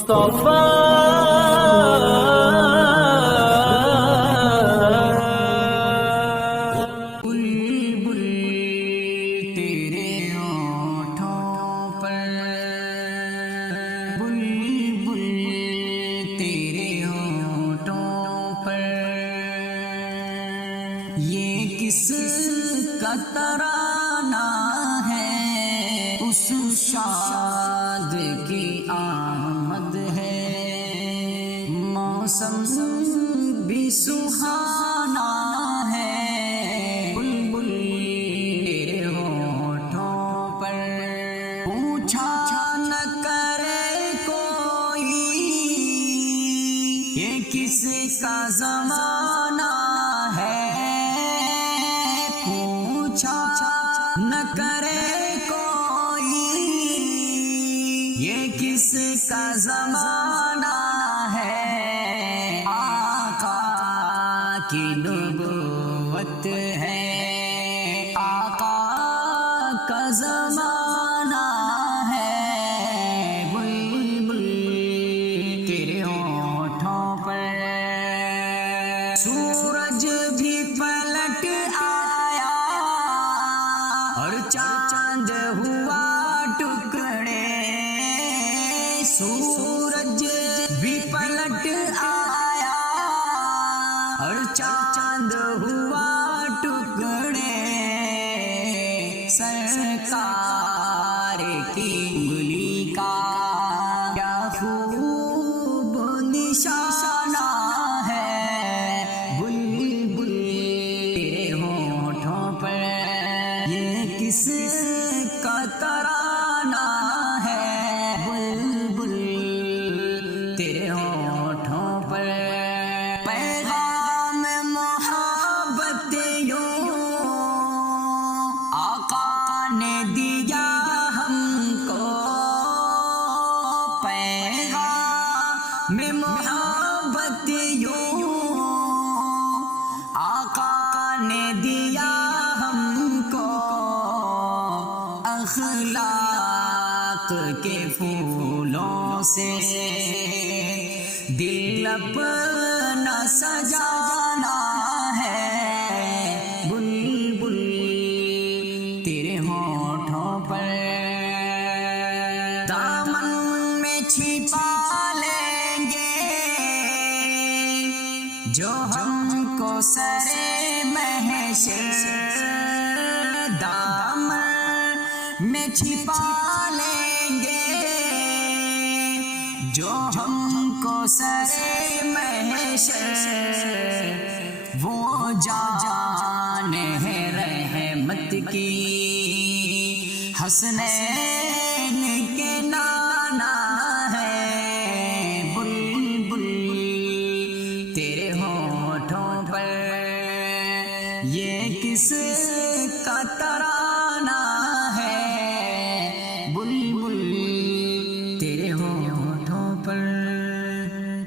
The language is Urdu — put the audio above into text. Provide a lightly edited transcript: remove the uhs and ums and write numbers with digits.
مصطفیٰ بلبل تیرے ہونٹوں پر، بلبل تیرے ہونٹوں پر، یہ کس کا ترانہ ہے، اس شاد کی آمد ہے، موسم بھی سہانا ہے، بلبل تیرے ہونٹوں پر، پوچھا نہ کرے کوئی یہ کس کا زمانہ ہے، پوچھا نہ کرے کوئی یہ کس کا زمانہ ہے، آقا کی نبوت ہے، آقا کا زمانہ ہے، بلبل تیرے ہونٹوں پر، سورج بھی پلٹ آیا اور چاند ہوا ٹکڑے، سورج بھی پلٹ آیا اور چاند ہوا ٹکڑے، سرکار کی انگلی کا کیا خوب نشانہ ہے، بلبل تیرے ہونٹوں پر، یہ کس کا ترانہ ہے، بلبل تیرے ہونٹوں پر، پیغام محبت یوں آقا نے دیا ہم کو، پیغام محبت یوں آقا نے دیا ہم کو، اخلاق کے پھولوں سے دل اپنا سجانا ہے، بلبل تیرے ہونٹوں پر، دامن میں چھپا لیں گے جو ہم کو سرے محشر، دامن میں چھپا لیں گے جو ہم کو سرے محشر، وہ جان ہے رحمت کی، حسنین کے نانا ہے، بلبل تیرے ہونٹوں پر، یہ کس کا ترانہ